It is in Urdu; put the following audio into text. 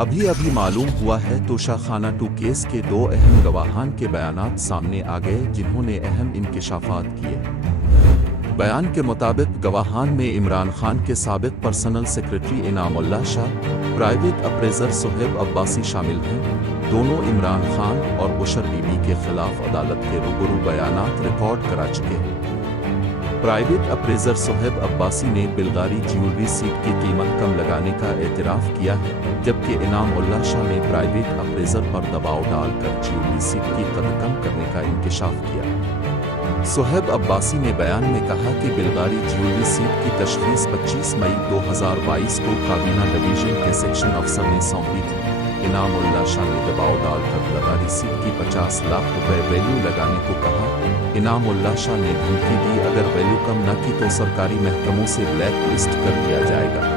ابھی ابھی معلوم ہوا ہے توشہ خانہ 2 کیس کے 2 اہم گواہان کے بیانات سامنے آ گئے جنہوں نے اہم انکشافات کیے۔ بیان کے مطابق گواہان میں عمران خان کے سابق پرسنل سیکرٹری انعام اللہ شاہ، پرائیویٹ اپریزر صہیب عباسی شامل ہیں۔ دونوں عمران خان اور بشر بی بی کے خلاف عدالت کے روبرو بیانات ریکارڈ کرا چکے ہیں۔ پرائیویٹ اپریزر صہیب عباسی نے بلغاری جیولری سیٹ کی قیمت کم لگانے کا اعتراف کیا ہے، جبکہ انعام اللہ شاہ نے پرائیویٹ اپریزر پر دباؤ ڈال کر جیولری سیٹ کی قدر کم کرنے کا انکشاف کیا۔ صہیب عباسی نے بیان میں کہا کہ بلغاری جیولری سیٹ کی تشخیص 25 مئی 2022 کو کابینہ ڈویژن کے سیکشن افسر نے سونپی تھی۔ انعام اللہ شاہ نے دباؤ ڈال کر بلغاری سیٹ کی 50 لاکھ روپے ویلیو لگانے کو کہا۔ انعام اللہ شاہ نے دھمکی دی اگر ویلیو کم نہ کی تو سرکاری محکموں سے بلیک لسٹ کر دیا جائے گا۔